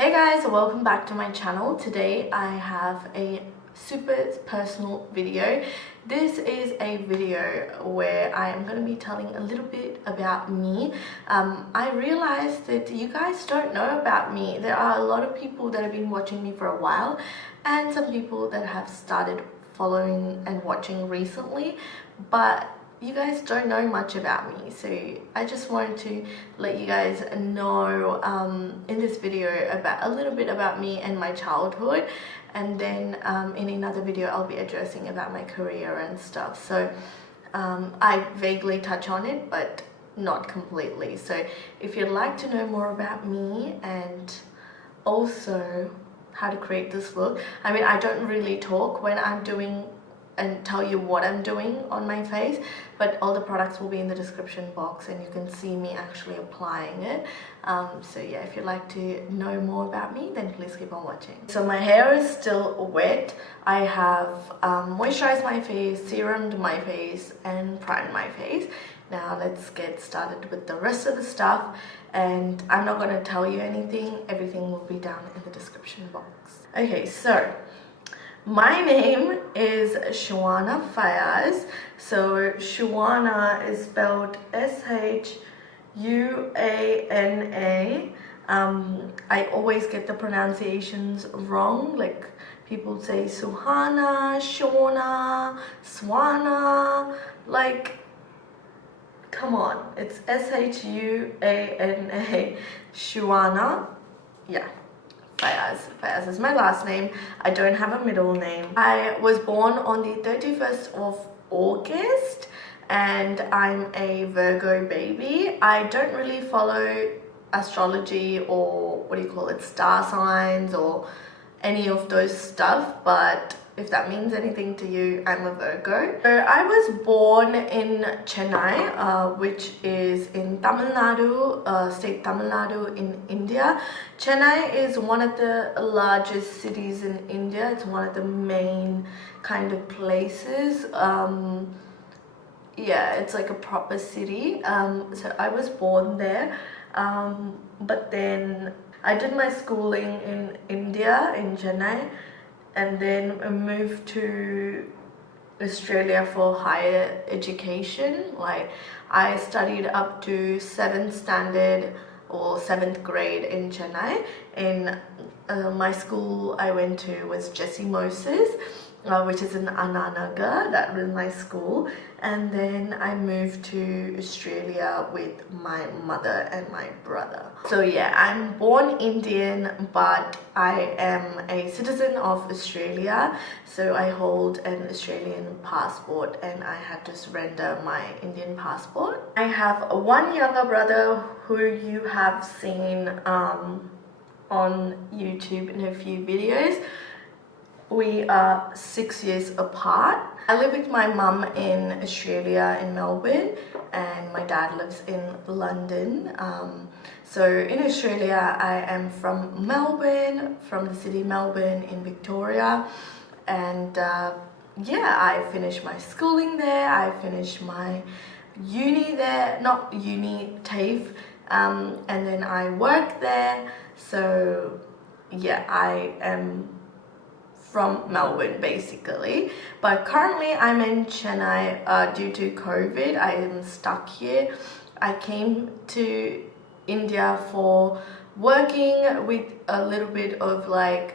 Hey guys, welcome back to my channel. Today I have a super personal video. This is a video where I am going to be telling a little bit about me. I realized that you guys don't know about me. There are a lot of people that have been watching me for a while and some people that have started following and watching recently, but you guys don't know much about me, so I just wanted to let you guys know in this video about a little bit about me and my childhood, and then in another video I'll be addressing about my career and stuff. So I vaguely touch on it but not completely. So if you'd like to know more about me and also how to create this look, I mean, I don't really talk when I'm doing and tell you what I'm doing on my face, but all the products will be in the description box and you can see me actually applying it. So yeah, if you'd like to know more about me, then please keep on watching. So my hair is still wet. I have moisturized my face, serumed my face, and primed my face. Now let's get started with the rest of the stuff, and I'm not going to tell you anything. Everything will be down in the description box. Okay, so my name is Shuana Fayaz. So Shuana is spelled S-H-U-A-N-A. I always get the pronunciations wrong. Like people say Suhana, Shona, Swana. Like, come on, it's S-H-U-A-N-A. Shuana. Yeah. Fayaz. Fayaz is my last name. I don't have a middle name. I was born on the 31st of August and I'm a Virgo baby. I don't really follow astrology or what do you call it, star signs or any of those stuff, but if that means anything to you, I'm a Virgo. So I was born in Chennai, which is in Tamil Nadu, state Tamil Nadu in India. Chennai is one of the largest cities in India. It's one of the main kind of places. Yeah, it's like a proper city. So I was born there, but then I did my schooling in India, in Chennai, and then I moved to Australia for higher education. Like I studied up to 7th standard or 7th grade in Chennai. In my school I went to was Jesse Moses, which is in Ananaga. That was my school. And then I moved to Australia with my mother and my brother. So yeah, I'm born Indian, but I am a citizen of Australia. So I hold an Australian passport and I had to surrender my Indian passport. I have one younger brother who you have seen on YouTube in a few videos. We are 6 years apart. I live with my mum in Australia, in Melbourne, and my dad lives in London. So in Australia, I am from Melbourne, from the city Melbourne in Victoria. And yeah, I finished my schooling there. I finished my uni there, not uni, TAFE, and then I worked there. So yeah, I am from Melbourne basically, but currently I'm in Chennai due to COVID. I am stuck here. I came to India for working with a little bit of like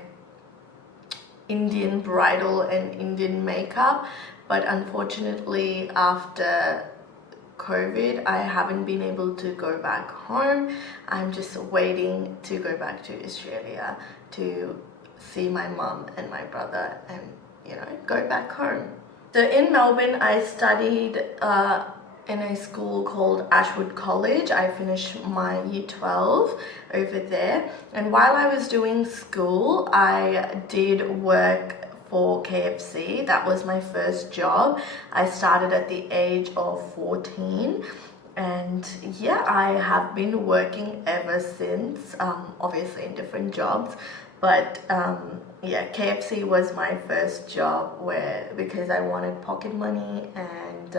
Indian bridal and Indian makeup, but unfortunately after COVID I haven't been able to go back home. I'm just waiting to go back to Australia to see my mum and my brother and, you know, go back home. So in Melbourne I studied in a school called Ashwood College. I finished my year 12 over there, and while I was doing school I did work for KFC. That was my first job. I started at the age of 14. And yeah, I have been working ever since, obviously in different jobs, but yeah, KFC was my first job because I wanted pocket money, and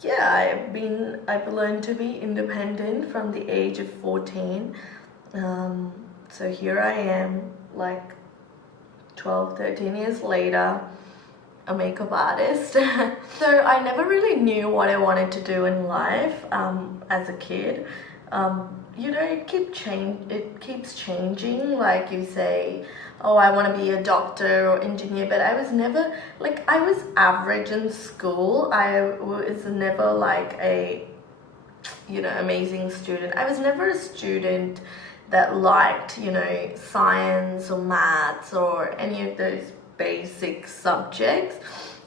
yeah, I've learned to be independent from the age of 14. So here I am, like 12-13 years later, a makeup artist. So I never really knew what I wanted to do in life as a kid. You know, it keeps changing. Like you say, oh, I want to be a doctor or engineer, but I was never, like, I was average in school. I was never like a, you know, amazing student. I was never a student that liked, you know, science or maths or any of those basic subjects.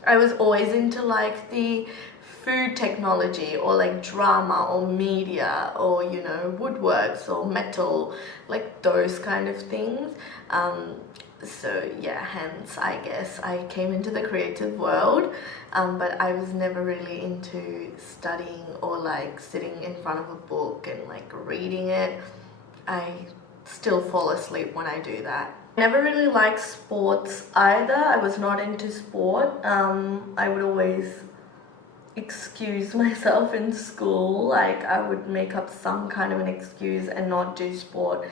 I was always into like the food technology or like drama or media or, you know, woodworks or metal, like those kind of things. So yeah, hence I guess I came into the creative world, but I was never really into studying or like sitting in front of a book and like reading it. I still fall asleep when I do that. I never really liked sports either. I was not into sport. I would always excuse myself in school. Like I would make up some kind of an excuse and not do sport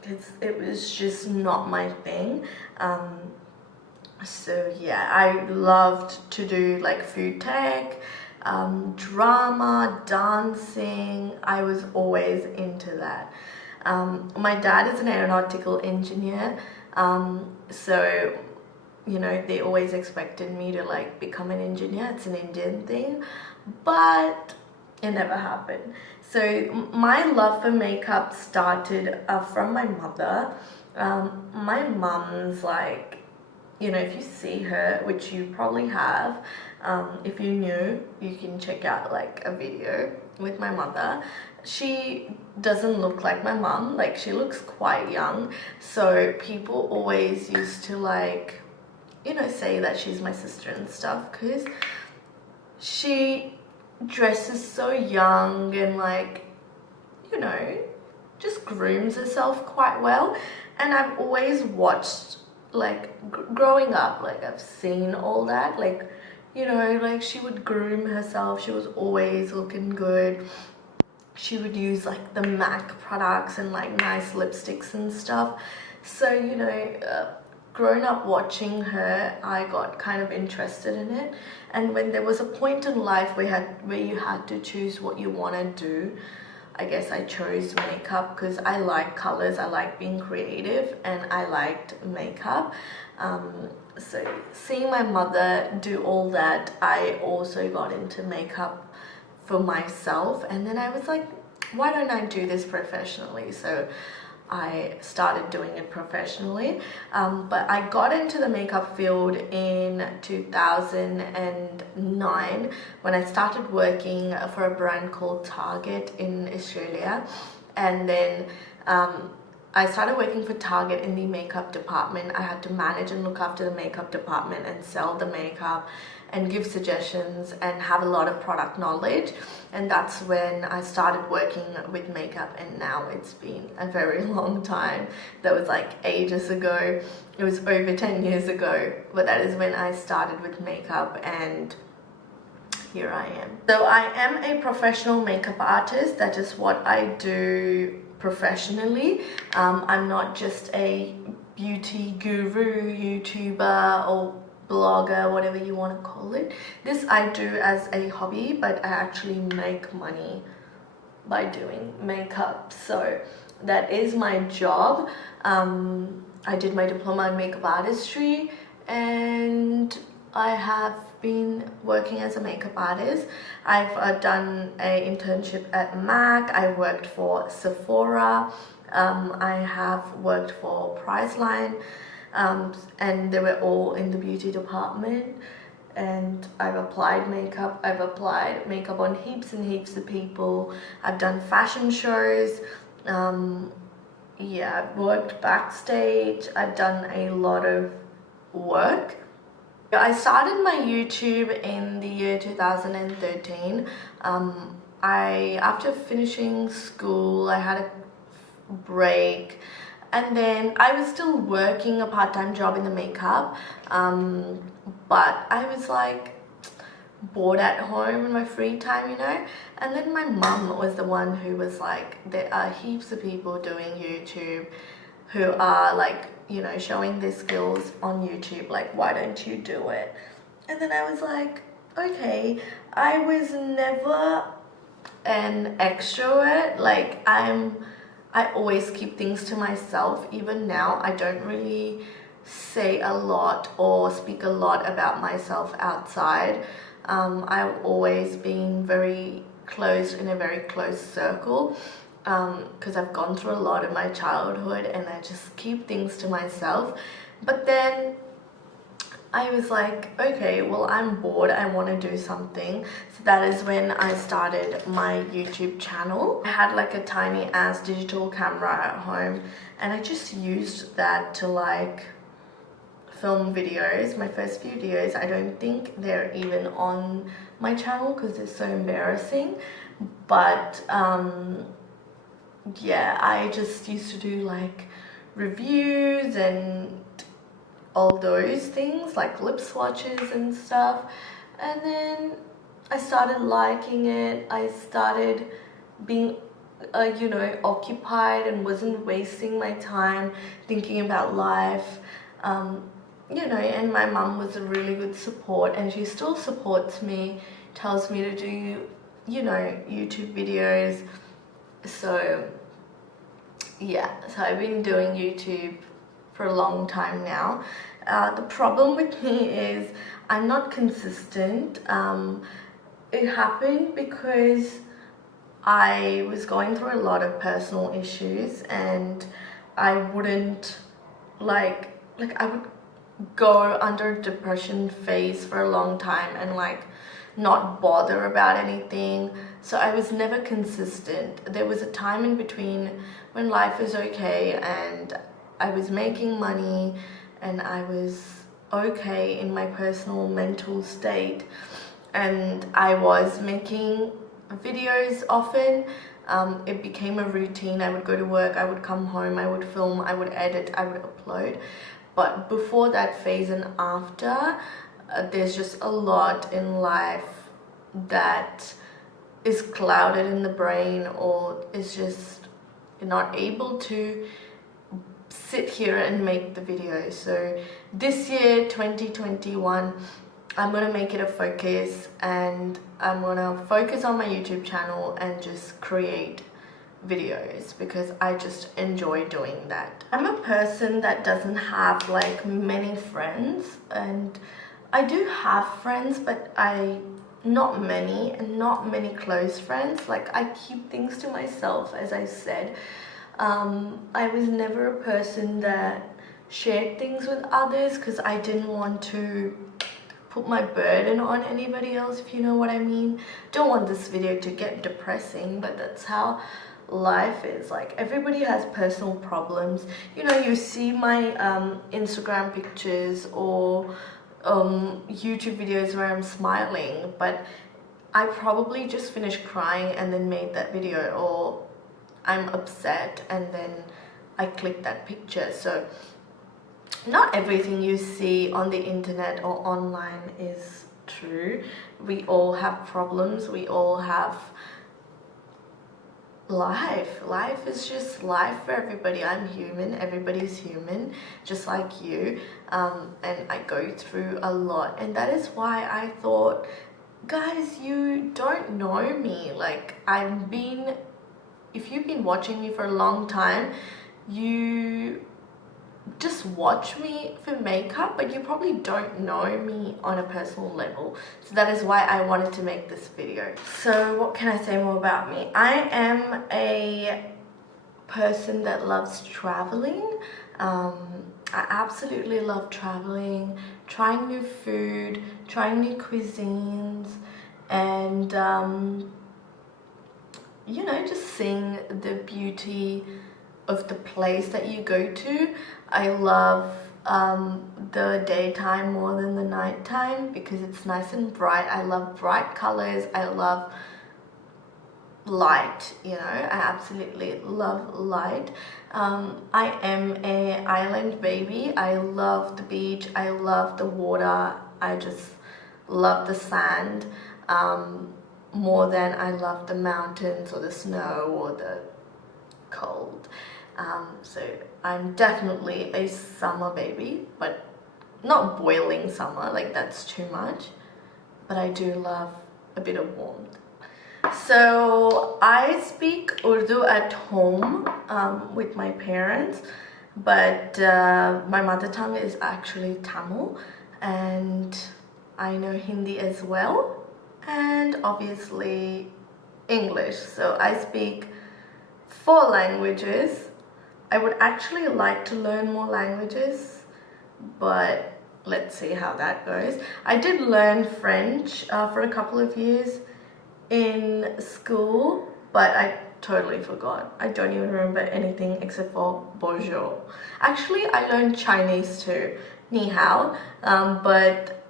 because it was just not my thing. So yeah, I loved to do like food tech, drama, dancing. I was always into that. My dad is an aeronautical engineer, so you know, they always expected me to like become an engineer. It's an Indian thing, but it never happened. So my love for makeup started from my mother. My mom's like, you know, if you see her, which you probably have, if you're new, you can check out like a video with my mother. She doesn't look like my mom, like she looks quite young, so people always used to like, you know, say that she's my sister and stuff because she dresses so young and like, you know, just grooms herself quite well. And I've always watched, like growing up, like I've seen all that, like, you know, like she would groom herself. She was always looking good. She would use like the MAC products and like nice lipsticks and stuff. So, you know, growing up watching her, I got kind of interested in it. And when there was a point in life where you had to choose what you want to do, I guess I chose makeup because I like colors, I like being creative, and I liked makeup. So seeing my mother do all that, I also got into makeup for myself, and then I was like, why don't I do this professionally? So I started doing it professionally, but I got into the makeup field in 2009 when I started working for a brand called Target in Australia. And then I started working for Target in the makeup department. I had to manage and look after the makeup department and sell the makeup and give suggestions and have a lot of product knowledge. And that's when I started working with makeup, and now it's been a very long time. That was like ages ago. It was over 10 years ago, but that is when I started with makeup, and here I am. So I am a professional makeup artist. That is what I do professionally. I'm not just a beauty guru, YouTuber, or blogger, whatever you want to call it. This I do as a hobby, but I actually make money by doing makeup. So that is my job. I did my diploma in makeup artistry, and I have been working as a makeup artist. I've done an internship at MAC. I worked for Sephora. I have worked for Priceline. And they were all in the beauty department, and I've applied makeup. I've applied makeup on heaps and heaps of people. I've done fashion shows. Yeah, I've worked backstage. I've done a lot of work. I started my YouTube in the year 2013. After finishing school, I had a break. And then I was still working a part-time job in the makeup, but I was like, bored at home in my free time, you know. And then my mum was the one who was like, there are heaps of people doing YouTube who are like, you know, showing their skills on YouTube, like why don't you do it? And then I was like, okay. I was never an extrovert. Like I always keep things to myself. Even now I don't really say a lot or speak a lot about myself outside. I've always been very closed, in a very close circle, because I've gone through a lot in my childhood and I just keep things to myself. But then I was like, okay, well, I'm bored, I want to do something. So that is when I started my YouTube channel. I had like a tiny ass digital camera at home and I just used that to like film videos. My first few videos, I don't think they're even on my channel because they're so embarrassing. But yeah, I just used to do like reviews and all those things, like lip swatches and stuff. And then I started liking it. I started being you know, occupied and wasn't wasting my time thinking about life. You know, and my mum was a really good support and she still supports me, tells me to do, you know, YouTube videos. So yeah, so I've been doing YouTube for a long time now. The problem with me is I'm not consistent. It happened because I was going through a lot of personal issues and I wouldn't like I would go under depression phase for a long time and like not bother about anything. So I was never consistent. There was a time in between when life was okay and I was making money and I was okay in my personal mental state and I was making videos often. It became a routine. I would go to work, I would come home, I would film, I would edit, I would upload. But before that phase and after, there's just a lot in life that is clouded in the brain or is just not able to sit here and make the video. So this year, 2021, I'm gonna make it a focus and I'm gonna focus on my YouTube channel and just create videos because I just enjoy doing that. I'm a person that doesn't have like many friends, and I do have friends but not many and not many close friends. Like I keep things to myself, as I said. I was never a person that shared things with others because I didn't want to put my burden on anybody else, if you know what I mean. Don't want this video to get depressing, but that's how life is. Like everybody has personal problems. You know, you see my Instagram pictures or YouTube videos where I'm smiling, but I probably just finished crying and then made that video, or I'm upset and then I click that picture. So not everything you see on the internet or online is true. We all have problems, we all have life is just life for everybody. I'm human, everybody's human, just like you, and I go through a lot, and that is why I thought, guys, you don't know me. Like if you've been watching me for a long time, you just watch me for makeup, but you probably don't know me on a personal level. So that is why I wanted to make this video. So what can I say more about me? I am a person that loves traveling. I absolutely love traveling, trying new food, trying new cuisines, and you know, just seeing the beauty of the place that you go to. I love the daytime more than the nighttime because it's nice and bright. I love bright colors. I love light, you know, I absolutely love light. I am an island baby. I love the beach. I love the water. I just love the sand more than I love the mountains or the snow or the cold. So I'm definitely a summer baby, but not boiling summer, like that's too much, but I do love a bit of warmth. So I speak Urdu at home with my parents, but my mother tongue is actually Tamil, and I know Hindi as well, and obviously English. So I speak 4 languages. I would actually like to learn more languages, but let's see how that goes. I did learn French for a couple of years in school, but I totally forgot. I don't even remember anything except for bonjour. Actually, I learned Chinese too, ni hao, but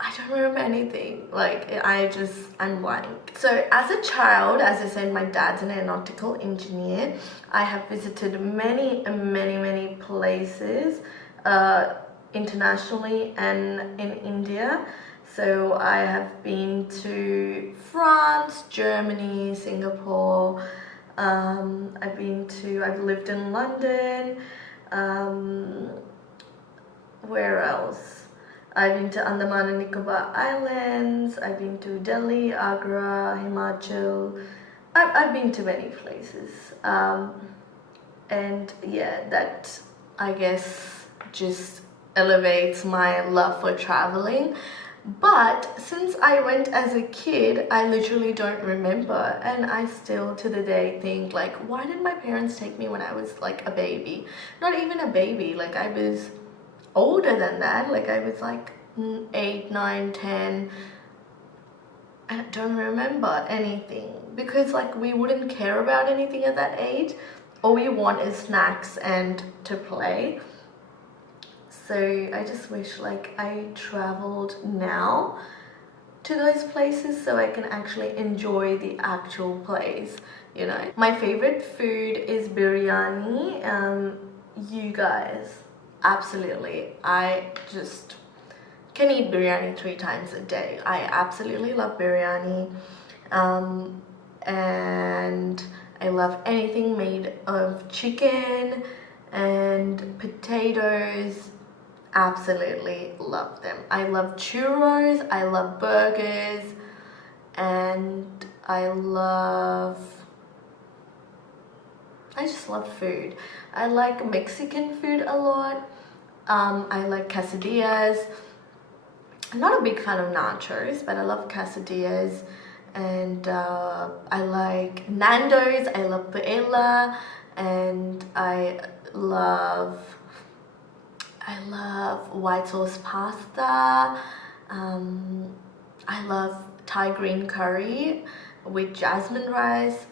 I don't remember anything. Like, I'm blank. So as a child, as I said, my dad's an aeronautical engineer. I have visited many places internationally and in India. So I have been to France, Germany, Singapore. I've lived in London. Where else? I've been to Andaman and Nicobar Islands. I've been to Delhi, Agra, Himachal. I've been to many places. And yeah, that I guess just elevates my love for traveling. But since I went as a kid, I literally don't remember, and I still to the day think like, why did my parents take me when I was like a baby? Not even a baby, like I was older than that, like I was like 8, 9, 10. I don't remember anything because like we wouldn't care about anything at that age. All we want is snacks and to play. So I just wish like I traveled now to those places so I can actually enjoy the actual place, you know. My favorite food is biryani. You guys, absolutely, I just can eat biryani 3 times a day. I absolutely love biryani, and I love anything made of chicken and potatoes. Absolutely love them. I love churros, I love burgers, and I just love food. I like Mexican food a lot. I like quesadillas. I'm not a big fan of nachos, but I love quesadillas. And I like Nando's, I love paella, and I love white sauce pasta. I love Thai green curry with jasmine rice.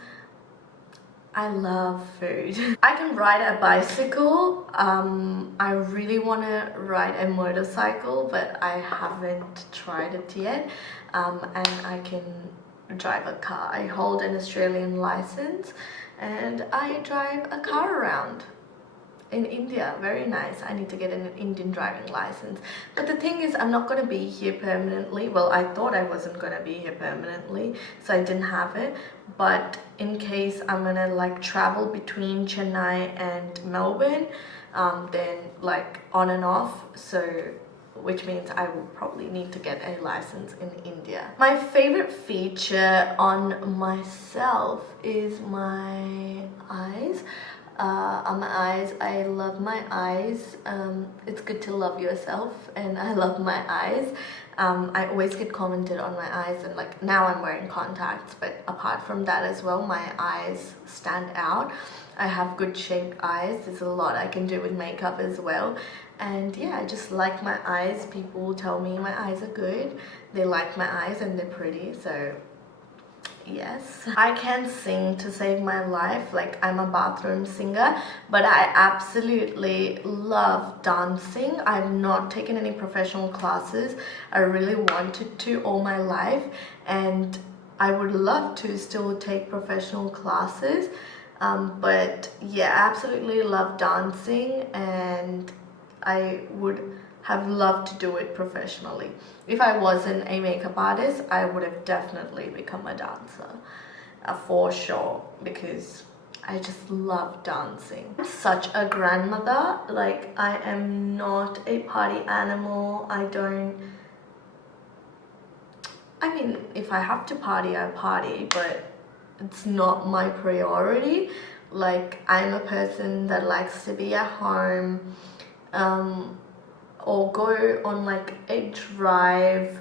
I love food. I can ride a bicycle. I really want to ride a motorcycle, but I haven't tried it yet. And I can drive a car. I hold an Australian license and I drive a car around in India. Very nice. I need to get an Indian driving license. But the thing is, I'm not going to be here permanently. Well, I thought I wasn't going to be here permanently, so I didn't have it. But in case I'm going to like travel between Chennai and Melbourne, then like on and off, so which means I will probably need to get a license in India. My favorite feature on myself is my eyes. I love my eyes. It's good to love yourself, and I love my eyes. I always get commented on my eyes, and like now I'm wearing contacts, but apart from that as well, my eyes stand out. I have good shaped eyes. There's a lot I can do with makeup as well, and yeah, I just like my eyes. People tell me my eyes are good. They like my eyes and they're pretty, so yes. I can sing to save my life, like I'm a bathroom singer, but I absolutely love dancing. I've not taken any professional classes. I really wanted to all my life, and I would love to still take professional classes, but yeah, I absolutely love dancing, and I would have loved to do it professionally. If I wasn't a makeup artist, I would have definitely become a dancer, for sure, because I just love dancing. I'm such a grandmother. Like, I am not a party animal. I mean, if I have to party, I party, but it's not my priority. Like, I'm a person that likes to be at home, or go on like a drive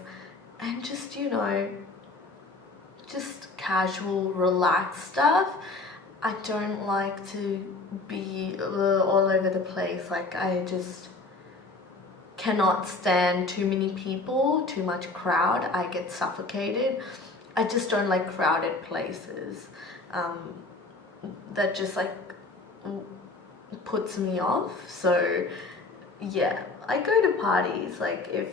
and just, you know, just casual, relaxed stuff. I don't like to be all over the place. Like, I just cannot stand too many people, too much crowd. I get suffocated. I just don't like crowded places. That just like puts me off. So yeah, I go to parties like if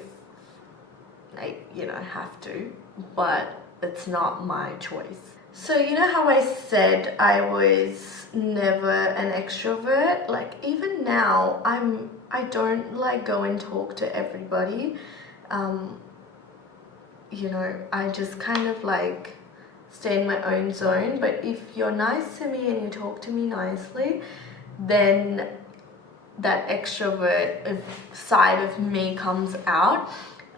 I, you know, have to, but it's not my choice. So you know how I said I was never an extrovert? Like, even now, I don't like go and talk to everybody. You know, I just kind of like stay in my own zone. But if you're nice to me and you talk to me nicely, then that extrovert side of me comes out.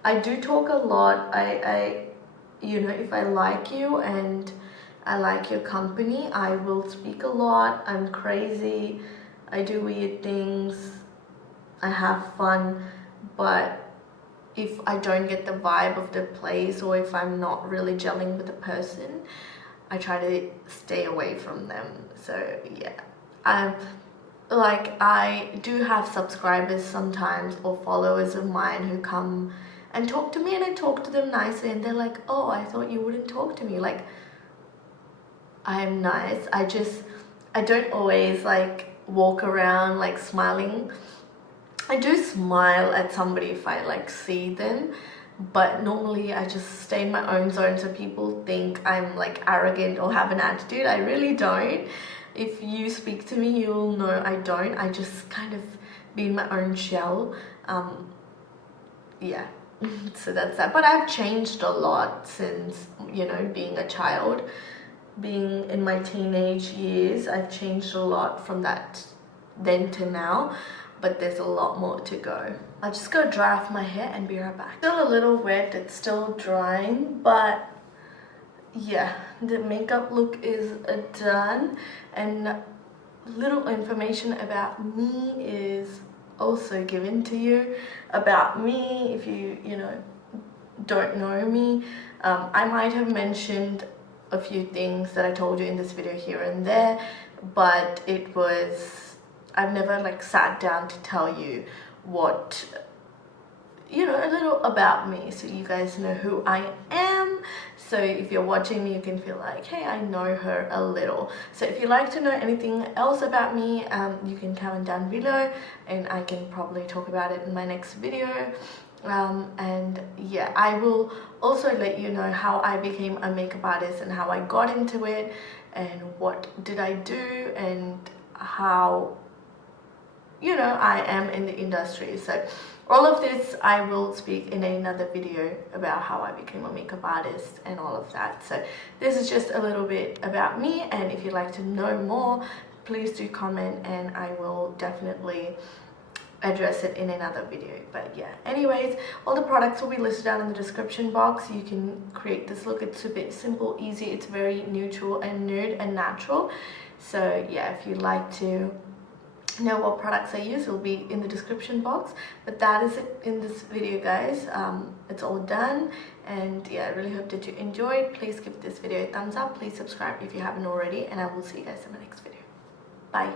I do talk a lot. I you know, if I like you and I like your company, I will speak a lot. I'm crazy. I do weird things. I have fun. But if I don't get the vibe of the place, or if I'm not really gelling with the person, I try to stay away from them. So yeah, like, I do have subscribers sometimes, or followers of mine, who come and talk to me, and I talk to them nicely, and they're like, oh, I thought you wouldn't talk to me. Like, I'm nice. I don't always like walk around like smiling. I do smile at somebody if I like see them, but normally I just stay in my own zone, so people think I'm like arrogant or have an attitude. I really don't. If you speak to me, you'll know I don't. I just kind of be in my own shell. Yeah. So that's that. But I've changed a lot since, you know, being a child. Being in my teenage years, I've changed a lot from that then to now, but there's a lot more to go. I'll just go dry off my hair and be right back. Still a little wet, it's still drying, but yeah, the makeup look is done. And little information about me is also given to you about me if you know, don't know me. I might have mentioned a few things that I told you in this video here and there, but I've never like sat down to tell you what, you know, a little about me, so you guys know who I am. So if you're watching me, you can feel like, hey, I know her a little. So if you'd like to know anything else about me, you can comment down below, and I can probably talk about it in my next video. And yeah, I will also let you know how I became a makeup artist and how I got into it, and what did I do, and how, you know, I am in the industry. So all of this I will speak in another video about how I became a makeup artist and all of that. So this is just a little bit about me, and if you'd like to know more, please do comment, and I will definitely address it in another video. But yeah, anyways, all the products will be listed down in the description box. You can create this look. It's a bit simple, easy. It's very neutral and nude and natural. So yeah, if you'd like to know what products I use, will be in the description box. But that is it in this video, guys. It's all done, and yeah, I really hope that you enjoyed. Please give this video a thumbs up. Please subscribe if you haven't already, and I will see you guys in my next video. Bye.